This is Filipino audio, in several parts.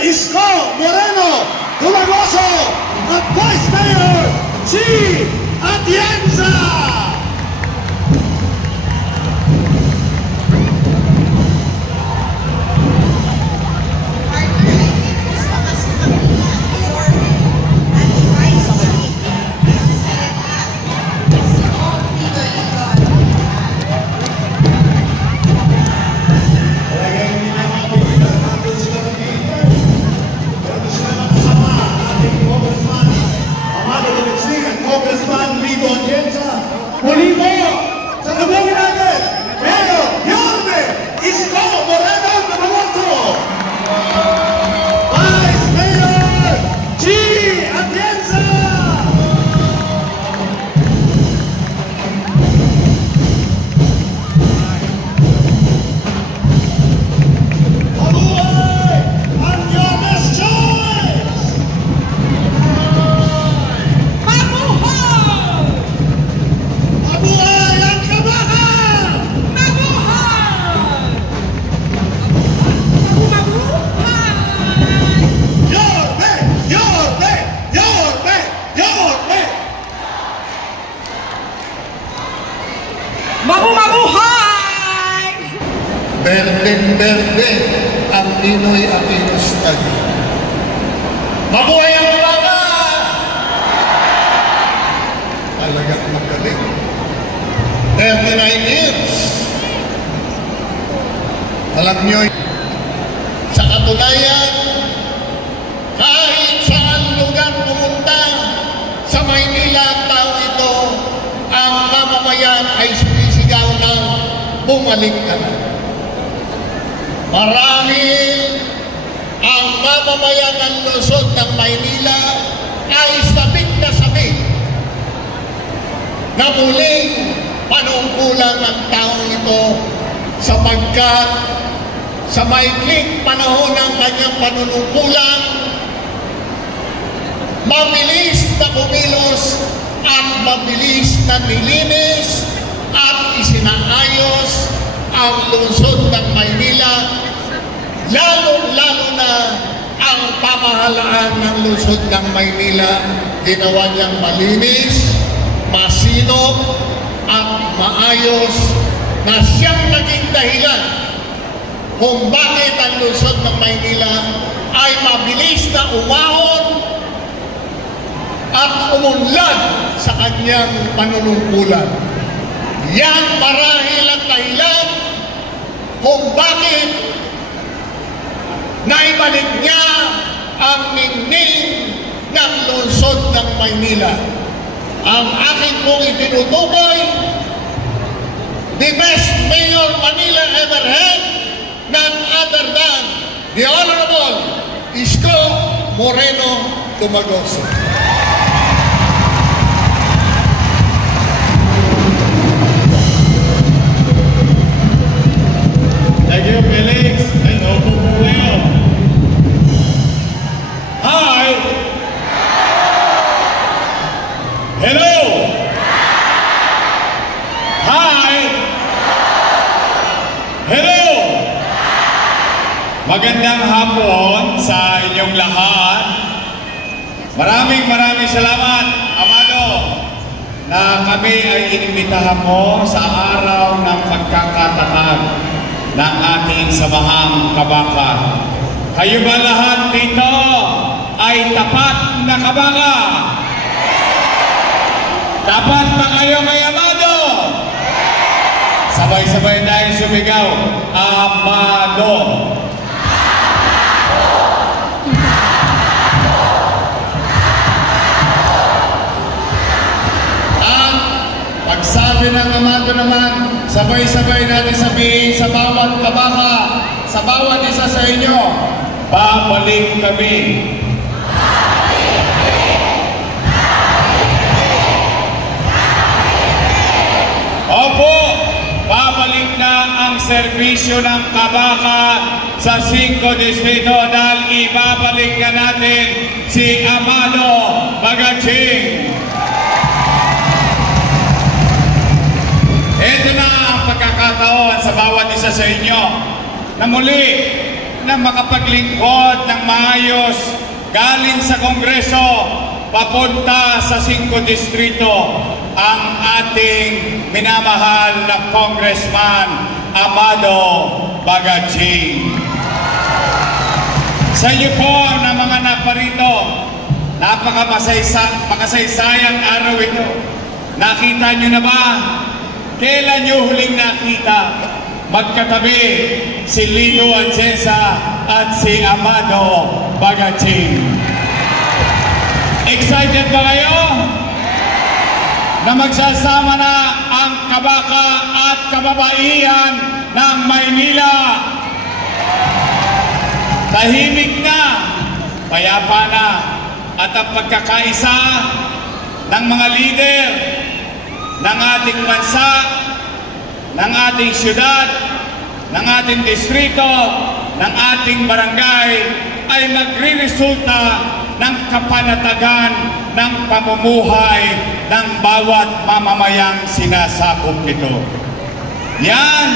Isko Moreno Dumagoso at Vice Mayor G. Atienza. Berdeng-berde ang Ninoy Aquino Study. Mabuhay ang Kabaga! Talagang magaling. 39 years. Alam nyo, sa katunayan, kahit saan lugar pumunta sa Maynila ang tao ito, ang mamamayan ay sinisigaw ng bumalik ka na. Marahil ang mamamayan ng Luzon ng Maynila ay sabik na sabik na muling panungkulan ng taong ito sapagkat sa maikling panahon ng kanyang panunungkulan, mabilis na kumilos at mabilis na nilinis at isinaayos ang lungsod ng Maynila, lalo-lalo na ang pamahalaan ng lungsod ng Maynila, ginawa niyang malinis, masinop, at maayos na siyang naging dahilan kung bakit ang lungsod ng Maynila ay mabilis na umahon at umunlad sa kanyang panunungkulan. Yan marahil ang dahilan kung bakit naibalik niya ang ningning ng lungsod ng Maynila. Ang aking pong itinutukoy, the best mayor Manila ever had, none other than the Honorable Isko Moreno Dumagoso. Thank you, Felix. Hello, Bubueo. Hi. Hello. Hi. Hello. Magandang hapon sa inyong lahat. Maraming salamat, Amado, na kami ay inimbitahan mo sa araw ng pagkakatatag ng ating samahang Kabaka. Kayo ba lahat dito ay tapat na Kabaka? Tapat ba kayo kay Amado? Sabay-sabay tayong sumigaw, Amado! At pagsabi ng Amado naman, sabay-sabay natin sabihin sa bawat Kabaka, sa bawat isa sa inyo, babalik kami. Opo, babalik na ang serbisyo ng Kabaka sa 5 distrito dahil ibabalik na natin si Amado Magatsing. Ito na ang pagkakataon sa bawat isa sa inyo na muli na makapaglingkod ng maayos galing sa Kongreso papunta sa 5 distrito ang ating minamahal na Congressman Amado Bagaching. Sa inyo po na mga naparito, napakasaysayang araw ito. Nakita nyo na ba? Kailan nyo huling nakita magkatabi si Lito Atienza at si Amado Bagaching? Excited ba kayo? Na magsasama na ang kabaka at kababaihan ng Maynila. Tahimik na, payapa na, at ang pagkakaisa ng mga lider ng ating bansa, ng ating syudad, ng ating distrito, ng ating barangay ay magre-resulta ng kapanatagan ng pamumuhay ng bawat mamamayang sinasakop ito. Yan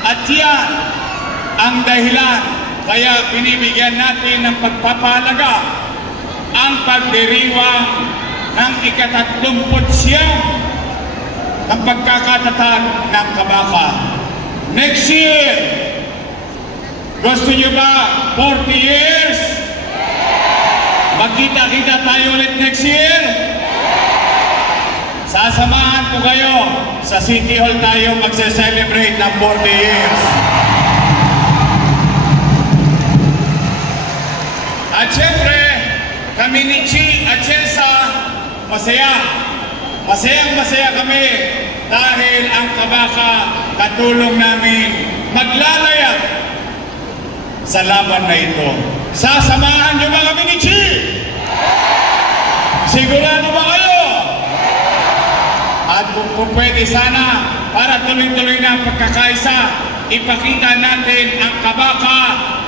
at yan ang dahilan kaya binibigyan natin ng pagpapahalaga ang pagdiriwang ng ika-39 ng pagkakatatag ng kabaka. Next year, gusto nyo ba 40 years? Magkita-kita tayo ulit next year? Sasamahan ko kayo. Sa City Hall tayo magse-celebrate ng 40 years. At syempre, kami ni Chi Atienza, masaya. Masayang-masaya kami dahil ang kabaka katulong namin maglalayag sa laban na ito. Sasamahan niyo ba kami ni Chi? Sigurado ba kayo? At kung pwede sana, para tuloy-tuloy na ang pagkakaisa, ipakita natin ang kabaka,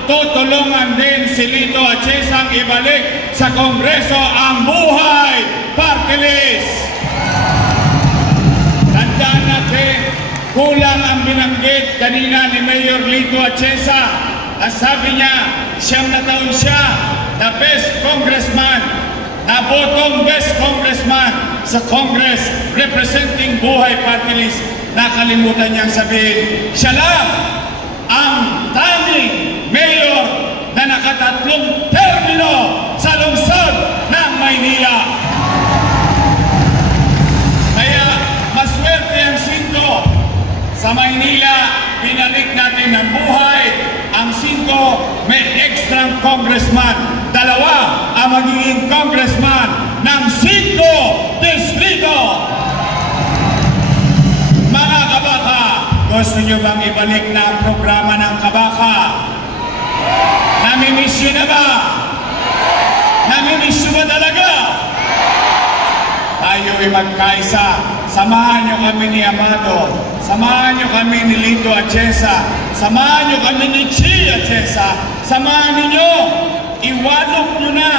tutulungan din si Lito Atienza ibalik sa Kongreso ang buhay party list. Tandaan natin, kulang ang binanggit kanina ni Mayor Lito Atienza. Ang sabi niya, 9 na taon siya na best congressman, na botong best congressman sa Congress representing buhay party list. Nakalimutan niyang sabihin, siya lang ang tanging mayor na nakatatlong termino sa lungsod ng Maynila. Kaya maswerte ang 5 sa Maynila, binalik natin ng buhay. Ang 5 may extra congressman, 2 ang magiging congressman ng 5 distrito. Mga kabaka, gusto nyo bang ibalik na ang programa ng kabaka? Namimiss nyo na ba? Namimiss nyo ba talaga? Tayo'y magkaisa. Samahan nyo kami ni Amado. Samahan nyo kami ni Lito Atienza. Samahan nyo kami ni Chi Atienza. Samahan ninyo. Iwalok nyo na.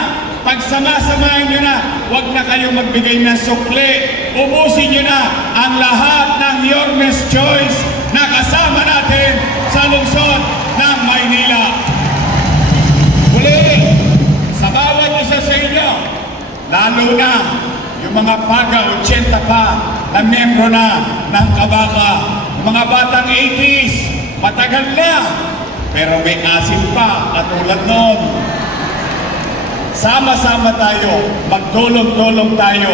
Pagsama-samahan nyo na. Huwag na kayo magbigay ng sukli. Ubusin nyo na ang lahat ng Yormes Choice na kasama natin sa lungsod ng Maynila. Muli, sa bawat isa sa inyo, lalo na yung mga paga 80 pa na membro na ng kabaka, mga batang 80s, matagal na, pero may asim pa at tulad noon. Sama-sama tayo, magtulong-tulong tayo.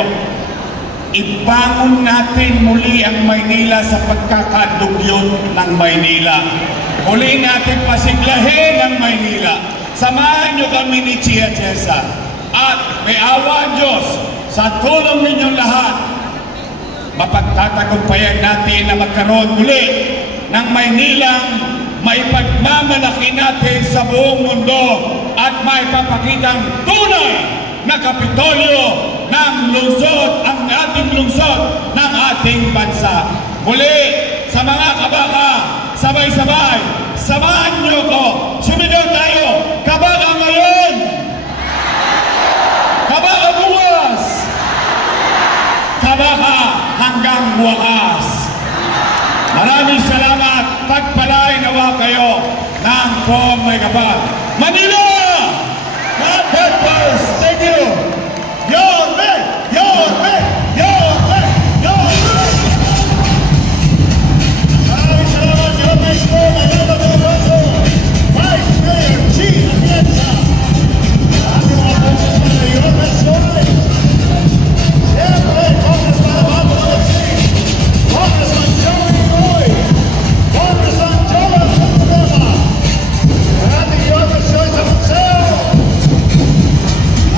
Ibangon natin muli ang Maynila sa pagkakadugyot ng Maynila. Muli natin pasiglahin ang Maynila. Samahan nyo kami ni Chi Atienza. At may awa ang Diyos, sa tulong ninyong lahat, mapagtatagumpayan natin na magkaroon muli ng Maynilang maipagmamalaki natin sa buong mundo at maipapakitang tunay na kapitolyo ng lungsod, ang ating lungsod ng ating bansa. Muli, sa mga kabaka, sabay-sabay, samahan niyo ko, sumigaw tayo, kabaka ngayon! Kabaka buwas! Kabaka hanggang wakas! Maraming salamat, pagpalain nawa kayo may kapal. Manila! God help us! Thank you! Yorme! Yorme! Yorme! Yorme! Maraming salamat, Yorme Isko, Manila Doroso, Vice Mayor G. Atienza, ating mga congressman na Yorme Soy, siyempre, Congressman Amado Alexis, Congressman Joey Roy, Congressman Joel Problema, ang ating Yorme Soy sa museo,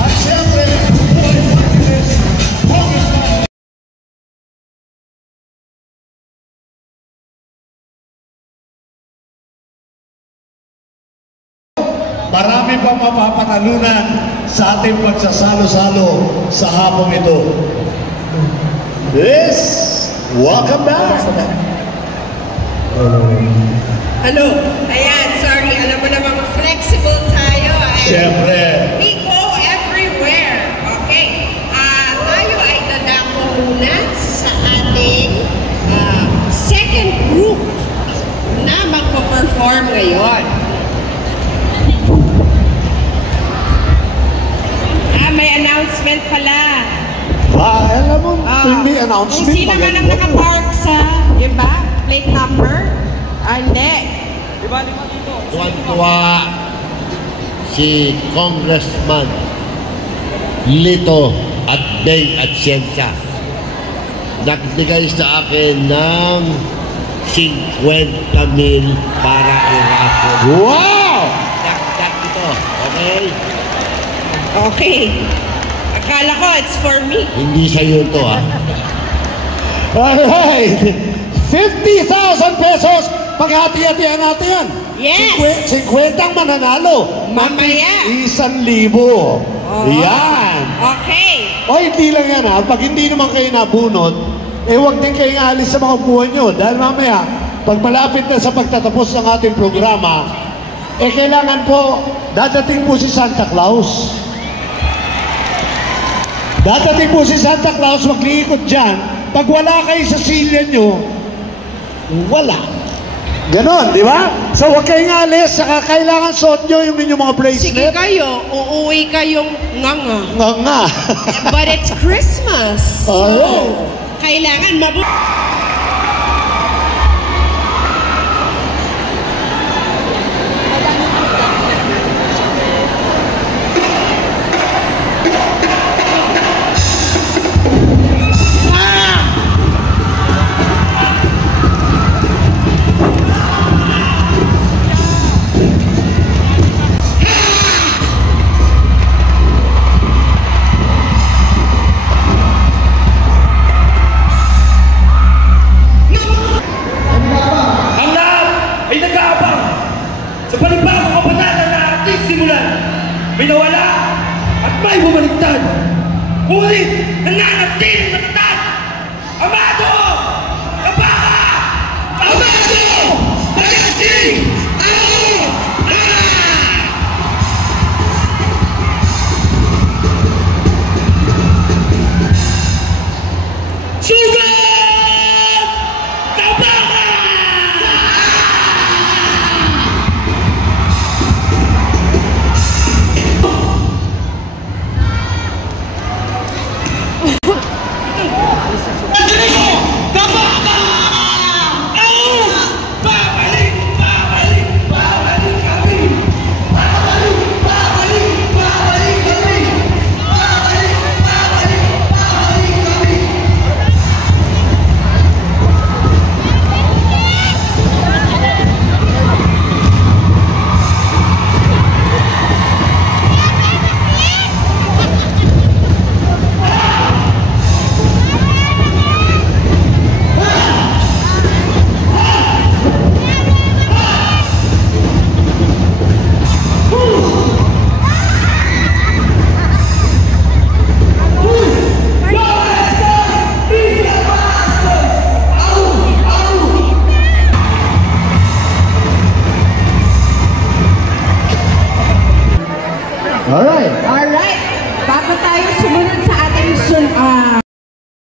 at siyempre, buhay Martinez, Congressman. Marami pang mapapanalunan sa ating pagsasalo-salo sa hapong ito. Yes! Welcome back! Ano? Ayan, sorry. Alam mo namang flexible tayo. Siyempre. We go everywhere. Okay. Tayo ay dadako muna sa ating second group na magpo-perform ngayon. May announcement pala. Alam mo, may announcement. Kung sino man ang nakapark sa, di ba? Plate number? Hindi. Tuwan-tuwa si Congressman Lito at Beng Atienza. Nagbigay sa akin ng 50,000 para i-raffle. Wow! Dagdag ito, okay? Okay. Akala ko it's for me. Hindi sa'yo ito, ha? Alright! 50,000 pesos! Paghati-hatihan natin yan! Yes! 50 ang mananalo! Mamaya. 1,000. Oh. Yan! Okay. O hindi lang yan ha, pag hindi naman kayo nabunot, huwag din kayong aalis sa mga buwan nyo. Dahil mamaya, pag malapit na sa pagtatapos ng ating programa, kailangan po, dadating po si Santa Claus. Dadating po si Santa Claus, magliikot dyan. Pag wala kayo sa silya nyo, wala. Ganon, di ba? So huwag kayong alis, saka kailangan suot nyo yung inyong mga bracelet. Sige kayo, uuwi kayong nganga. Nga. But it's Christmas. So, kailangan may nawala at may bumaligtad. Ngunit nananatiling matatag. Amado!